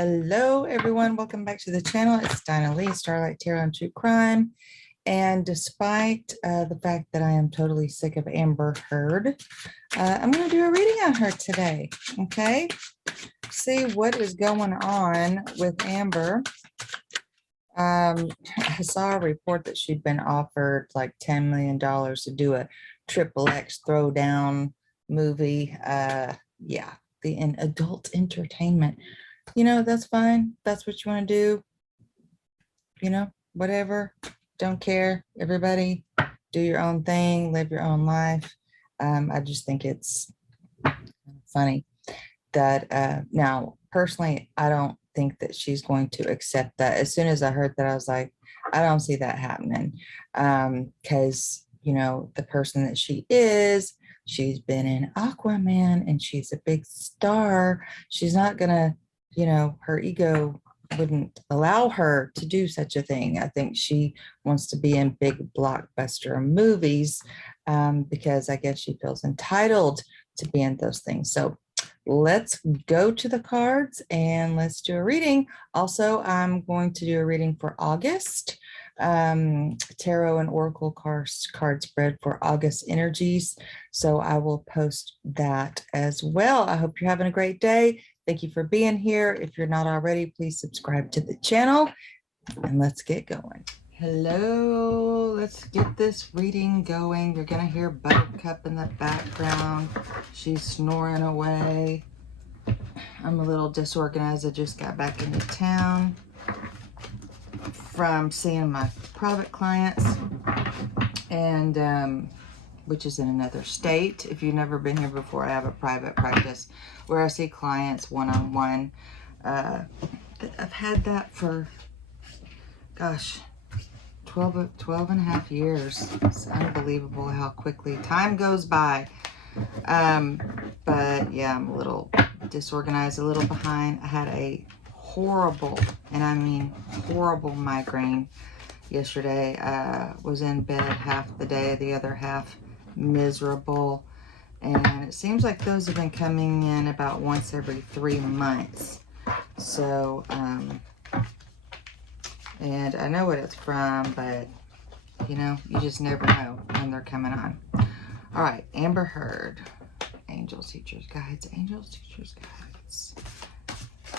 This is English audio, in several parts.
Hello, everyone. Welcome back to the channel. It's Dinah Lee, Starlight Tarot and True Crime. And despite the fact that I am totally sick of Amber Heard, I'm going to do a reading on her today. Okay. See what is going on with Amber. I saw a report that she'd been offered like $10 million to do a XXX throwdown movie. Yeah, in adult entertainment. You know, that's fine. That's what you want to do. You know, whatever. Don't care. Everybody do your own thing, live your own life. I just think it's funny that now, personally, I don't think that she's going to accept that. As soon as I heard that, I was like, I don't see that happening. Because, you know, the person that she is, she's been in Aquaman and she's a big star. She's not going to, you know, her ego wouldn't allow her to do such a thing. I think she wants to be in big blockbuster movies because I guess she feels entitled to be in those things. So let's go to the cards and let's do a reading. Also, I'm going to do a reading for August. Tarot and Oracle card spread for August energies. So I will post that as well. I hope you're having a great day. Thank you for being here. If you're not already, please subscribe to the channel and let's get going. Hello, let's get this reading going. You're going to hear Buttercup in the background. She's snoring away. I'm a little disorganized. I just got back into town from seeing my private clients, and which is in another state. If you've never been here before, I have a private practice where I see clients one-on-one. I've had that for, gosh, 12 and a half years. It's unbelievable how quickly time goes by. But yeah, I'm a little disorganized, a little behind. I had a horrible, and I mean horrible, migraine yesterday. Was in bed half the day, the other half miserable. And it seems like those have been coming in about once every 3 months. So, and I know what it's from, but you know, you just never know when they're coming on. All right, Amber Heard. Angels, teachers, guides. Angels, teachers, guides.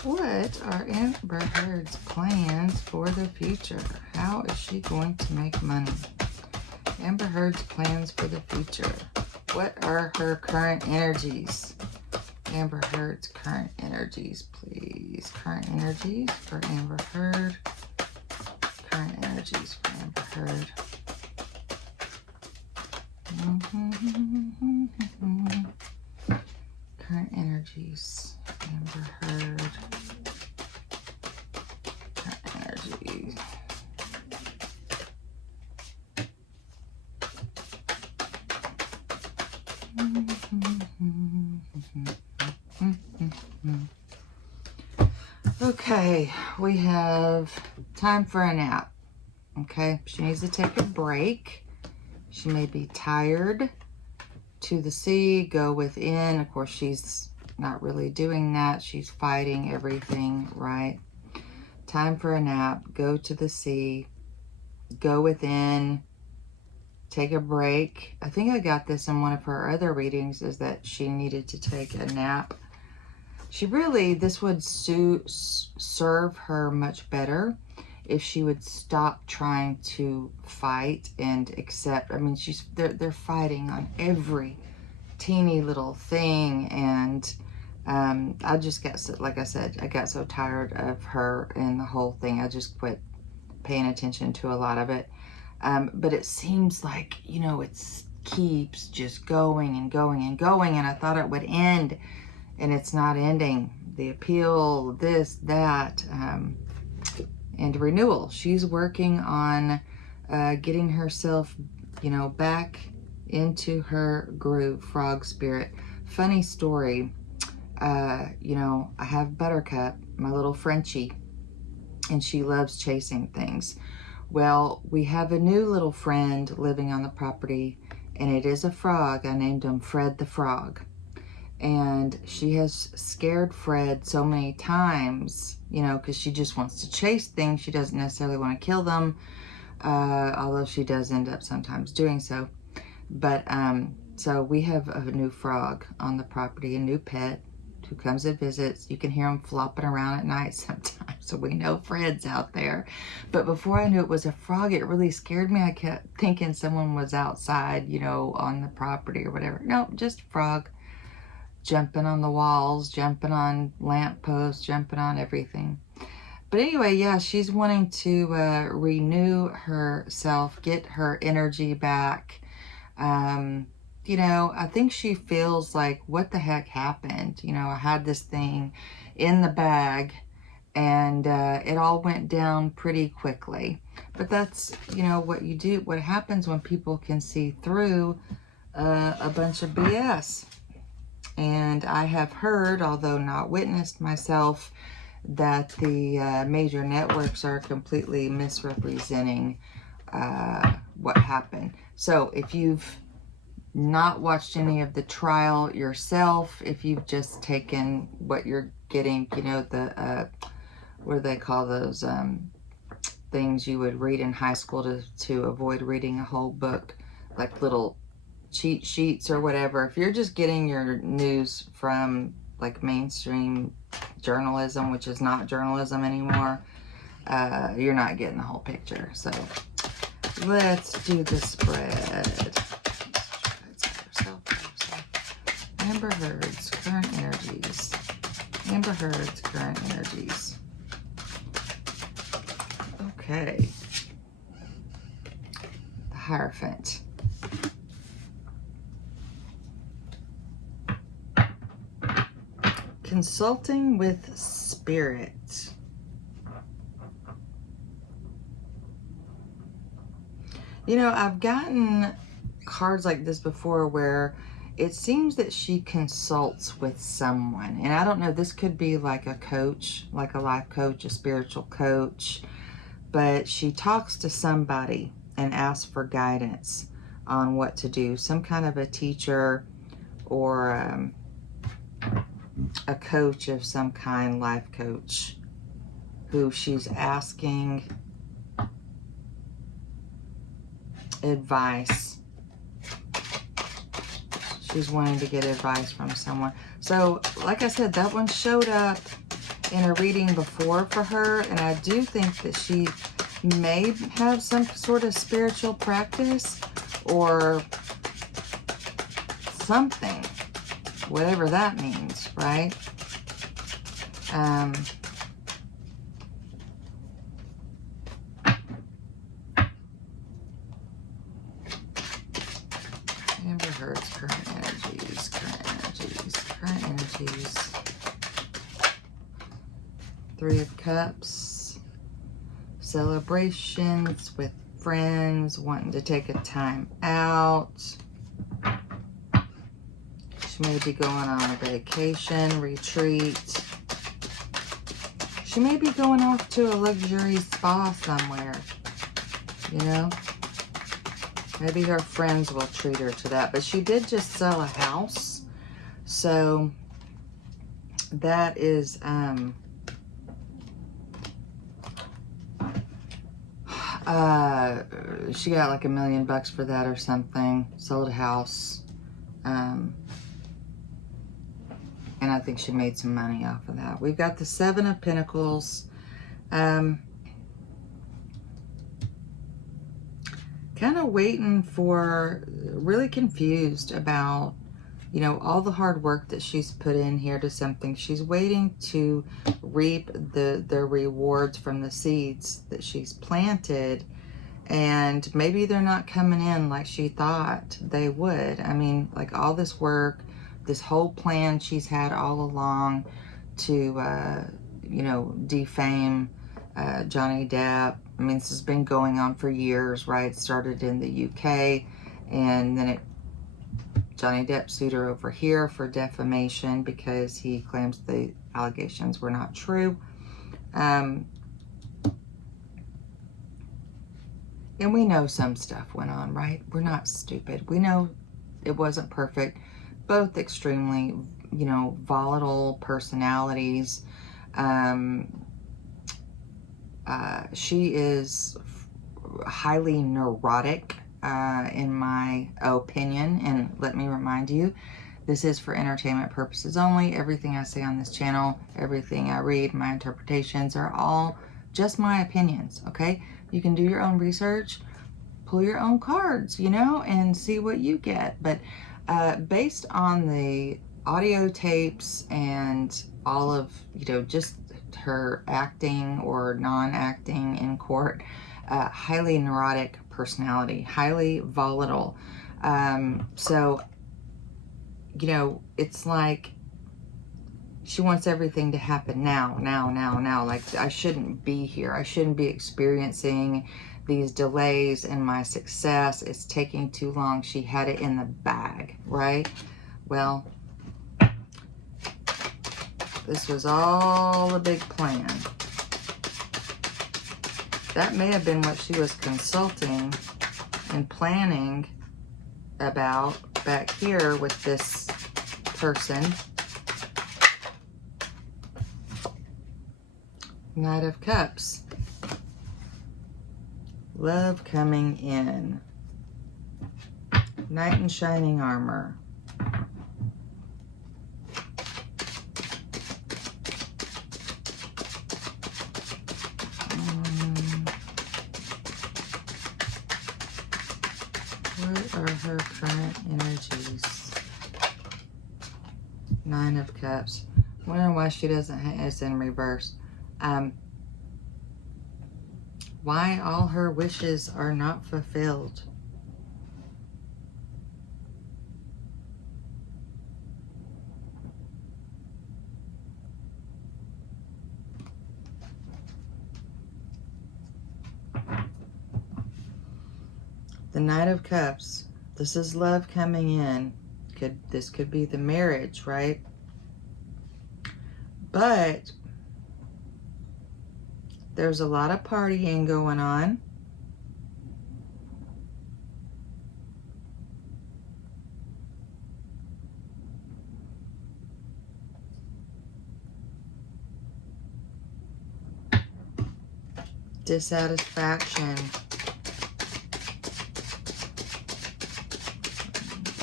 What are Amber Heard's plans for the future? How is she going to make money? Amber Heard's plans for the future. What are her current energies? Amber Heard's current energies, please. Current energies for Amber Heard. Current energies for Amber Heard. Current energies, Amber Heard. Current energies. Okay, we have time for a nap. Okay, she needs to take a break. She may be tired. To the sea, go within. Of course, she's not really doing that. She's fighting everything, right? Time for a nap. Go to the sea. Go within. Take a break. I think I got this in one of her other readings, is that she needed to take a nap. She really, this would serve her much better if she would stop trying to fight and accept. I mean, they're fighting on every teeny little thing, and I just got so, like I said, I got so tired of her and the whole thing. I just quit paying attention to a lot of it. But it seems like, you know, it keeps just going and going and going, and I thought it would end, and it's not ending. The appeal, this, that, and renewal. She's working on getting herself, you know, back into her groove, frog spirit. Funny story, you know, I have Buttercup, my little Frenchie, and she loves chasing things. Well, we have a new little friend living on the property, and it is a frog. I named him Fred the Frog. And she has scared Fred so many times, you know, because she just wants to chase things. She doesn't necessarily want to kill them, although she does end up sometimes doing so. But so we have a new frog on the property, a new pet who comes and visits. You can hear him flopping around at night sometimes, so we know Fred's out there. But before I knew it was a frog, it really scared me. I kept thinking someone was outside, you know, on the property or whatever. Nope, just a frog. Jumping on the walls, jumping on lampposts, jumping on everything. But anyway, yeah, she's wanting to renew herself, get her energy back. You know, I think she feels like, what the heck happened? You know, I had this thing in the bag and it all went down pretty quickly. But that's, you know, what you do, what happens when people can see through a bunch of BS. And I have heard, although not witnessed myself, that the major networks are completely misrepresenting what happened. So if you've not watched any of the trial yourself, if you've just taken what you're getting, you know, the, what do they call those things you would read in high school to avoid reading a whole book, like little cheat sheets or whatever. If you're just getting your news from like mainstream journalism, which is not journalism anymore, you're not getting the whole picture. So let's do the spread. Amber Heard's current energies. Amber Heard's current energies. Okay. The Hierophant. Consulting with Spirit. You know, I've gotten cards like this before where it seems that she consults with someone. And I don't know, this could be like a coach, like a life coach, a spiritual coach. But she talks to somebody and asks for guidance on what to do. Some kind of a teacher or a coach of some kind, life coach, who she's asking advice. She's wanting to get advice from someone. So, like I said, that one showed up in a reading before for her, and I do think that she may have some sort of spiritual practice or something, whatever that means, right? Amber Heard's current energies, current energies. Three of Cups, celebrations with friends, wanting to take a time out. She may be going on a vacation, retreat. She may be going off to a luxury spa somewhere, you know. Maybe her friends will treat her to that. But she did just sell a house. So that is, she got like $1 million for that or something. Sold a house. And I think she made some money off of that. We've got the Seven of Pentacles. Kind of waiting for, really confused about, you know, all the hard work that she's put in here to something. She's waiting to reap the rewards from the seeds that she's planted, and maybe they're not coming in like she thought they would. I mean, like all this work, this whole plan she's had all along to, you know, defame Johnny Depp. I mean, this has been going on for years, right? It started in the UK, and then Johnny Depp sued her over here for defamation because he claims the allegations were not true. And we know some stuff went on, right? We're not stupid. We know it wasn't perfect. Both extremely you know, volatile personalities. She is highly neurotic, in my opinion. And let me remind you, this is for entertainment purposes only. Everything I say on this channel, everything I read, my interpretations are all just my opinions, okay? You can do your own research, pull your own cards, you know, and see what you get. But based on the audio tapes and all of, you know, just her acting or non-acting in court, highly neurotic personality, highly volatile. So, you know, it's like she wants everything to happen now. Like, I shouldn't be here. I shouldn't be experiencing these delays in my success. It's taking too long. She had it in the bag, right? Well, this was all a big plan. That may have been what she was consulting and planning about back here with this person. Knight of Cups. Love coming in. Knight in shining armor. What are her current energies? Nine of Cups. Wondering why she doesn't have it's in reverse. Why all her wishes are not fulfilled. The Knight of Cups. This is love coming in. This could be the marriage, right? But there's a lot of partying going on. Dissatisfaction.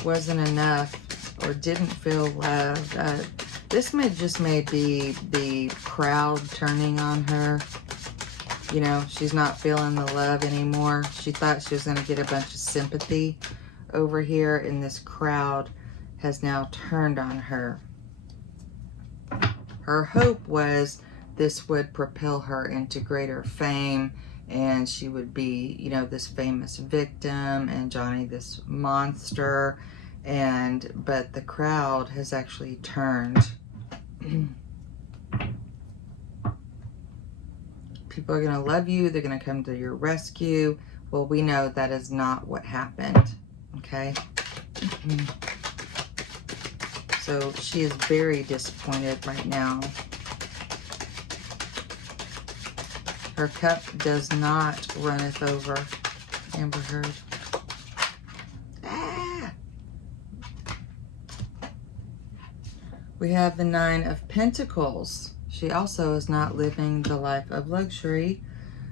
Wasn't enough or didn't feel loved. This may be the crowd turning on her. You know, she's not feeling the love anymore. She thought she was going to get a bunch of sympathy over here, and this crowd has now turned on her. Her hope was this would propel her into greater fame, and she would be, you know, this famous victim, and Johnny this monster. But the crowd has actually turned. People are going to love you. They're going to come to your rescue. Well, we know that is not what happened. Okay. So she is very disappointed right now. Her cup does not runneth over. Amber Heard. We have the Nine of Pentacles. She also is not living the life of luxury.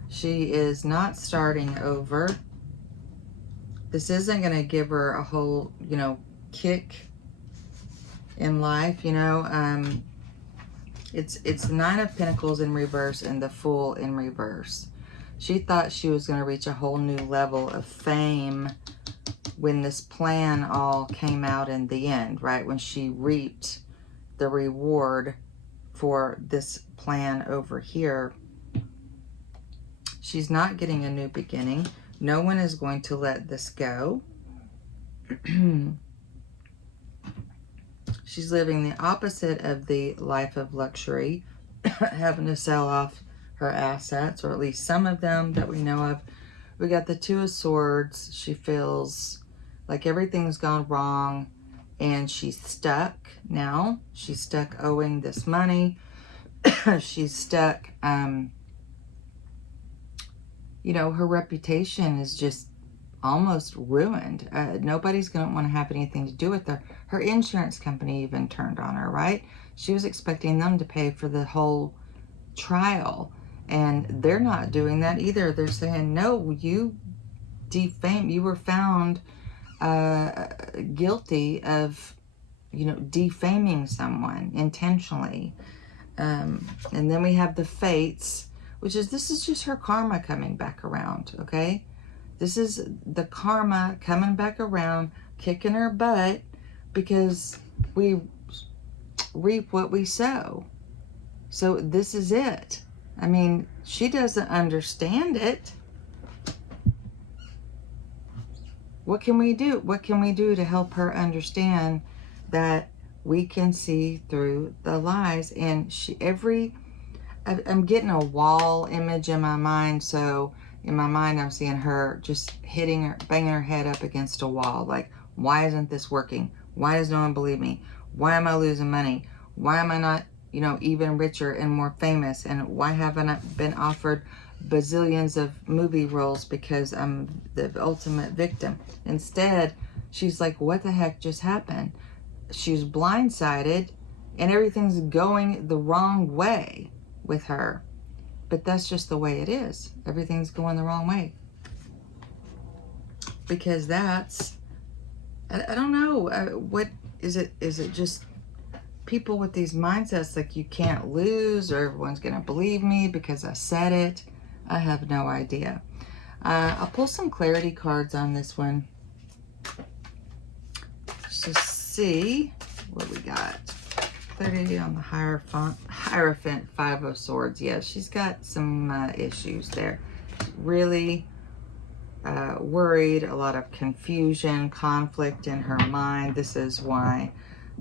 She is not starting over. This isn't going to give her a whole, you know, kick in life, you know. It's the Nine of Pentacles in reverse and the Fool in reverse. She thought she was going to reach a whole new level of fame when this plan all came out in the end, right? When she reaped the reward for this plan over here. She's not getting a new beginning. No one is going to let this go. She's living the opposite of the life of luxury, having to sell off her assets, or at least some of them that we know of. We got the Two of Swords. She feels like everything's gone wrong, and she's stuck now. She's stuck owing this money. She's stuck, you know, her reputation is just almost ruined. Nobody's going to want to have anything to do with her. Her insurance company even turned on her, right? She was expecting them to pay for the whole trial, and they're not doing that either. They're saying, no, you defame, you were found guilty of, you know, defaming someone intentionally. And then we have the fates, which is, this is just her karma coming back around, okay? This is the karma coming back around, kicking her butt, because we reap what we sow. So this is it. I mean, she doesn't understand it. What can we do? What can we do to help her understand that we can see through the lies? And I'm getting a wall image in my mind. So in my mind, I'm seeing her just hitting her, banging her head up against a wall. Like, why isn't this working? Why does no one believe me? Why am I losing money? Why am I not, you know, even richer and more famous? And why haven't I been offered bazillions of movie roles because I'm the ultimate victim? Instead, she's like, what the heck just happened? She's blindsided and everything's going the wrong way with her. But that's just the way it is. Everything's going the wrong way. Because that's, I don't know, what is it? Is it just people with these mindsets like, you can't lose, or everyone's going to believe me because I said it? I have no idea. I'll pull some clarity cards on this one. Let's just see what we got. Clarity on the Hierophant, Five of Swords. Yeah, she's got some issues there. Really worried, a lot of confusion, conflict in her mind. This is why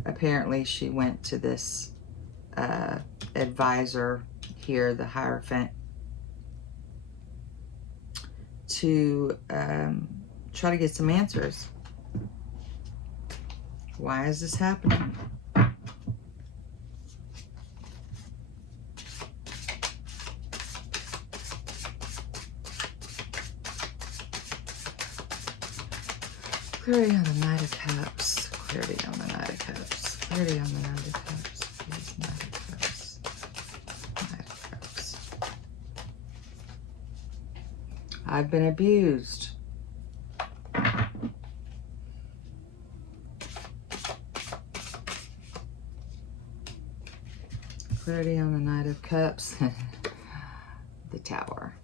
apparently she went to this advisor here, the Hierophant, to try to get some answers. Why is this happening? Clarity on the Knight of Cups. Clarity on the Knight of Cups. Clarity on the Knight of Cups. Please, Knight of Cups. Knight of Cups. I've been abused. Clarity on the Knight of Cups. The Tower.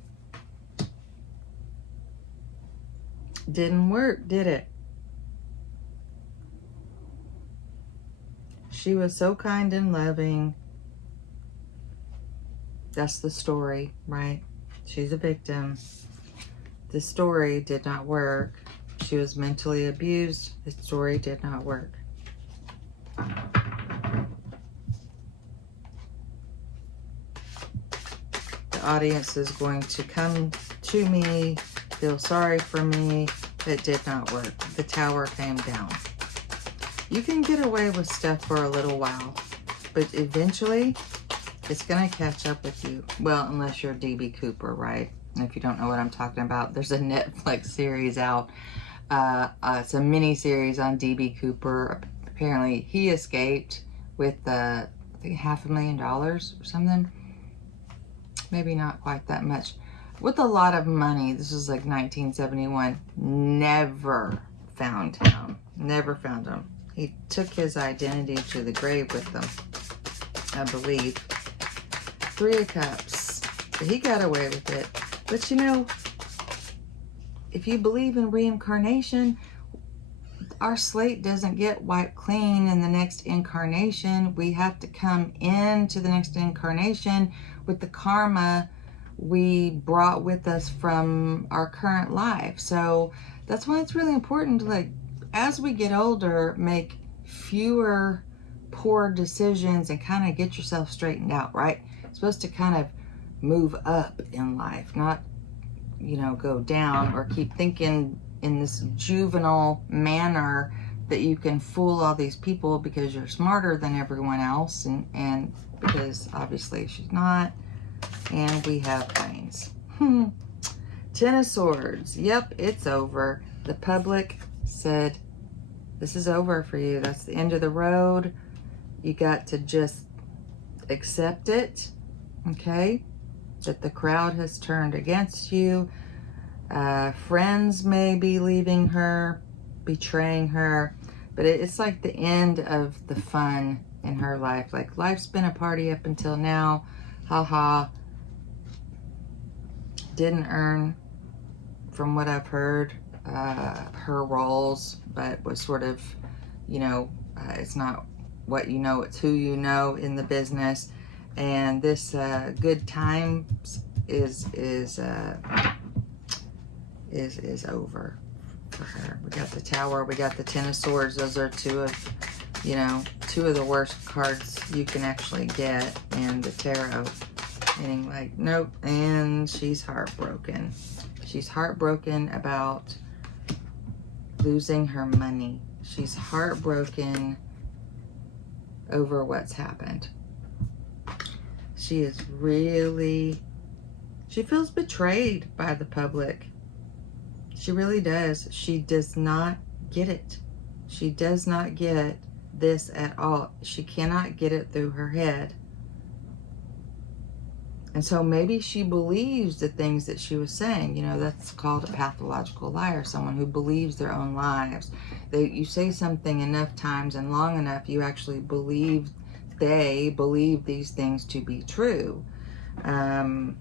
Didn't work, did it? She was so kind and loving. That's the story, right? She's a victim. The story did not work. She was mentally abused. The story did not work. The audience is going to come to me, feel sorry for me. It did not work. The Tower came down. You can get away with stuff for a little while, but eventually it's going to catch up with you. Well, unless you're DB Cooper, right? And if you don't know what I'm talking about, there's a Netflix series out. It's a mini series on DB Cooper. Apparently he escaped with I think $500,000 or something. Maybe not quite that much. With a lot of money. This was like 1971. Never found him. Never found him. He took his identity to the grave with them, I believe. Three of Cups. But he got away with it. But you know, if you believe in reincarnation, our slate doesn't get wiped clean in the next incarnation. We have to come into the next incarnation with the karma we brought with us from our current life. So that's why it's really important to, like, as we get older, make fewer poor decisions and kind of get yourself straightened out, right? It's supposed to kind of move up in life, not, you know, go down or keep thinking in this juvenile manner that you can fool all these people because you're smarter than everyone else, and because obviously she's not. And we have Queens. 10 of Swords. Yep, it's over. The public said, this is over for you. That's the end of the road. You got to just accept it, okay? That the crowd has turned against you. Friends may be leaving her, betraying her, but it's like the end of the fun in her life. Like, life's been a party up until now. Haha. Didn't earn, from what I've heard, her roles, but was sort of, you know, it's not what you know, it's who you know in the business. And this good times is over for her. We got the Tower, we got the Ten of Swords. Those are two of, you know, two of the worst cards you can actually get in the tarot. Meaning, like, nope. And she's heartbroken. She's heartbroken about losing her money. She's heartbroken over what's happened. She is really, she feels betrayed by the public. She really does. She does not get it. She does not get this at all. She cannot get it through her head. And so maybe she believes the things that she was saying. You know, that's called a pathological liar, someone who believes their own lies. You say something enough times and long enough, you actually believe, they believe these things to be true. And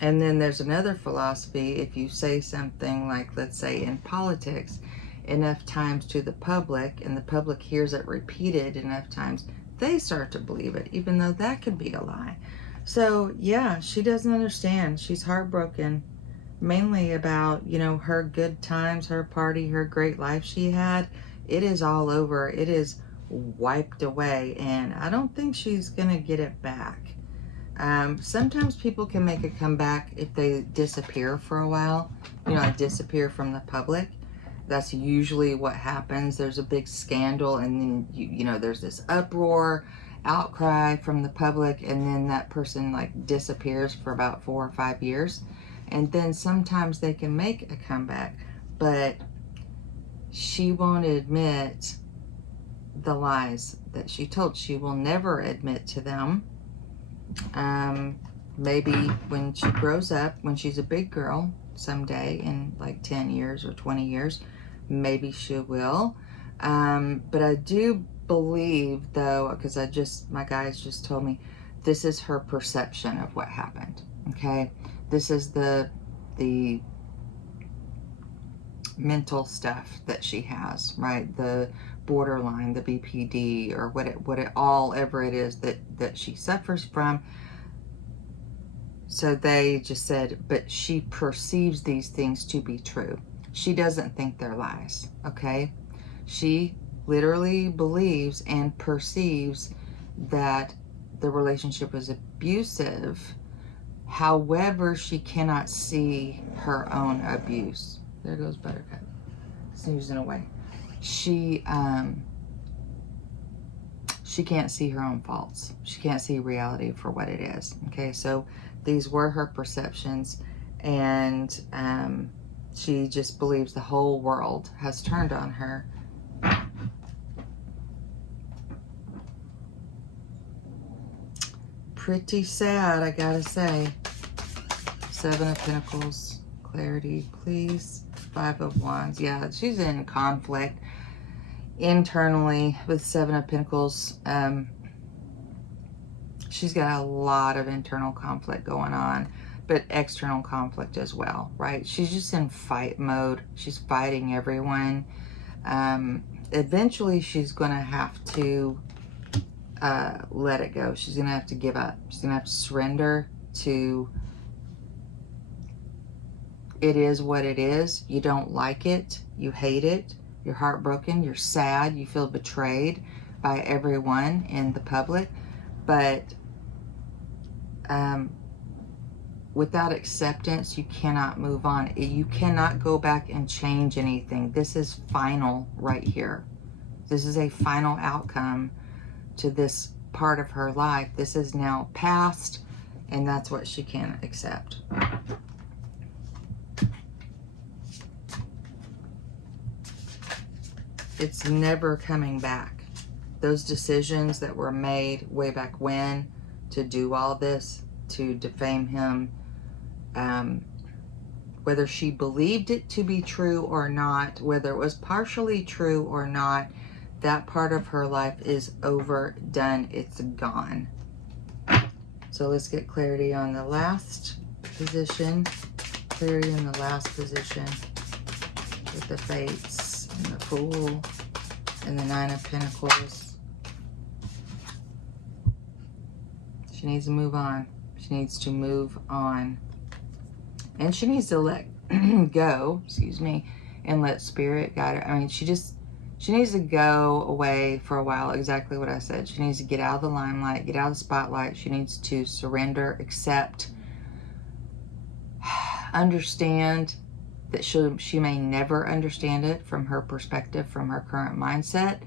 then there's another philosophy. If you say something like, let's say in politics, enough times to the public, and the public hears it repeated enough times, they start to believe it, even though that could be a lie. So yeah, she doesn't understand. She's heartbroken, mainly about, you know, her good times, her party, her great life she had. It is all over. It is wiped away, and I don't think she's gonna get it back. Sometimes people can make a comeback if they disappear for a while, you know, like disappear from the public. That's usually what happens. There's a big scandal, and then, you know, there's this uproar, outcry from the public, and then that person like disappears for about 4 or 5 years. And then sometimes they can make a comeback, but she won't admit the lies that she told. She will never admit to them. Maybe when she grows up, when she's a big girl someday in like 10 years or 20 years, maybe she will. But I do believe, though, because my guys just told me, this is her perception of what happened. Okay, this is the mental stuff that she has, right? The borderline, the BPD, or ever it is that she suffers from. So they just said, but she perceives these things to be true. She doesn't think they're lies, okay? She literally believes and perceives that the relationship was abusive. However, she cannot see her own abuse. There goes Buttercup, snoozing away. She can't see her own faults. She can't see reality for what it is, okay? So these were her perceptions, and she just believes the whole world has turned on her. Pretty sad, I gotta say. 7 of Pentacles, clarity, please. 5 of Wands. Yeah, she's in conflict internally with 7 of Pentacles. She's got a lot of internal conflict going on, but external conflict as well, right? She's just in fight mode. She's fighting everyone. Eventually, she's going to have to let it go. She's going to have to give up. She's going to have to surrender to, it is what it is. You don't like it. You hate it. You're heartbroken. You're sad. You feel betrayed by everyone in the public. But without acceptance, you cannot move on. You cannot go back and change anything. This is final right here. This is a final outcome to this part of her life. This is now past, and that's what she can't accept. it's never coming back. Those decisions that were made way back when to do all this, to defame him, whether she believed it to be true or not, whether it was partially true or not, that part of her life is over, done, it's gone. So let's get clarity on the last position, clarity in the last position with the Fates and the Fool and the Nine of Pentacles. She needs to move on. She needs to move on. And she needs to let go, excuse me, and let Spirit guide her. I mean, she needs to go away for a while. Exactly what I said. She needs to get out of the limelight, get out of the spotlight. She needs to surrender, accept, understand that she may never understand it from her perspective, from her current mindset,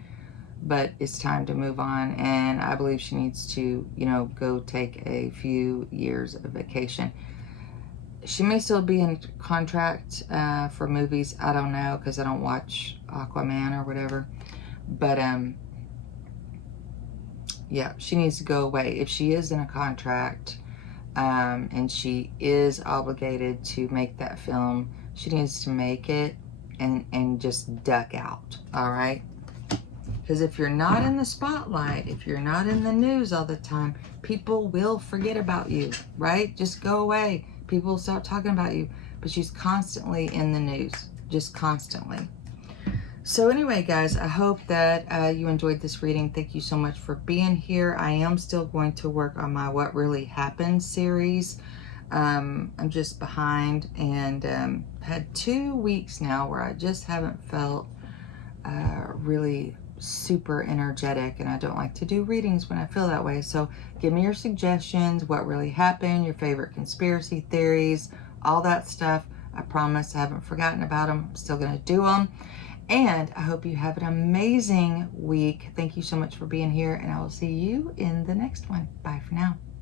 but it's time to move on. And I believe she needs to, you know, go take a few years of vacation. She may still be in contract for movies. I don't know, because I don't watch Aquaman or whatever. But yeah, she needs to go away. If she is in a contract and she is obligated to make that film, she needs to make it and just duck out. All right? Because if you're not in the spotlight, if you're not in the news all the time, people will forget about you, right? Just go away. People will start talking about you. But she's constantly in the news, just constantly. So anyway, guys, I hope that you enjoyed this reading. Thank you so much for being here. I am still going to work on my What Really Happened series. I'm just behind and had 2 weeks now where I just haven't felt really super energetic, and I don't like to do readings when I feel that way. So give me your suggestions, what really happened, your favorite conspiracy theories, all that stuff. I promise I haven't forgotten about them. I'm still going to do them. And I hope you have an amazing week. Thank you so much for being here, and I will see you in the next one. Bye for now.